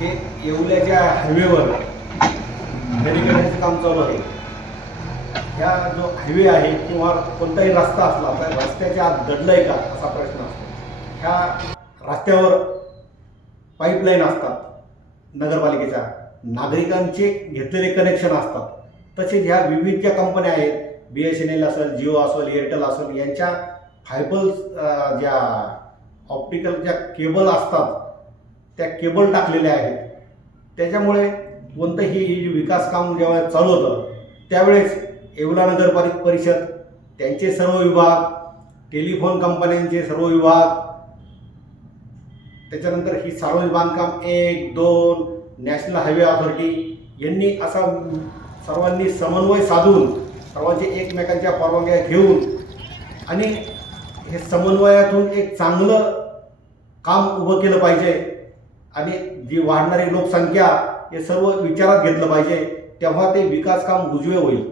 हे येवल्याच्या हायवेवर खडीकरण्याचं काम चालू आहे. ह्या जो हायवे आहे किंवा कोणताही रस्ता असला तर रस्त्याच्या आत दडलं आहे का असा प्रश्न असतो. ह्या रस्त्यावर पाईपलाईन असतात नगरपालिकेच्या, नागरिकांचे घेतलेले कनेक्शन असतात. तसेच ह्या विविध ज्या कंपन्या आहेत, BSNL असेल, जिओ असेल, एअरटेल असेल, यांच्या फायबल्स ज्या ऑप्टिकल ज्या केबल असतात त्या केबल टाकलेल्या आहेत. त्याच्यामुळे कोणतंही विकास काम जेव्हा चालू होतं त्यावेळेस येवला नगरपालिका परिषद, त्यांचे सर्व विभाग, टेलिफोन कंपन्यांचे सर्व विभाग, त्याच्यानंतर ही सार्वजनिक बांधकाम 1, 2, नॅशनल हायवे अथॉरिटी यांनी असा सर्वांनी समन्वय साधून सर्वांचे एकमेकांच्या परवानग्या घेऊन आणि हे समन्वयातून एक चांगलं काम उभं केलं पाहिजे आणि जी वाढणारी लोकसंख्या हे सर्व विचारात घेतलं पाहिजे, तेव्हा ते विकास काम उजवे होईल.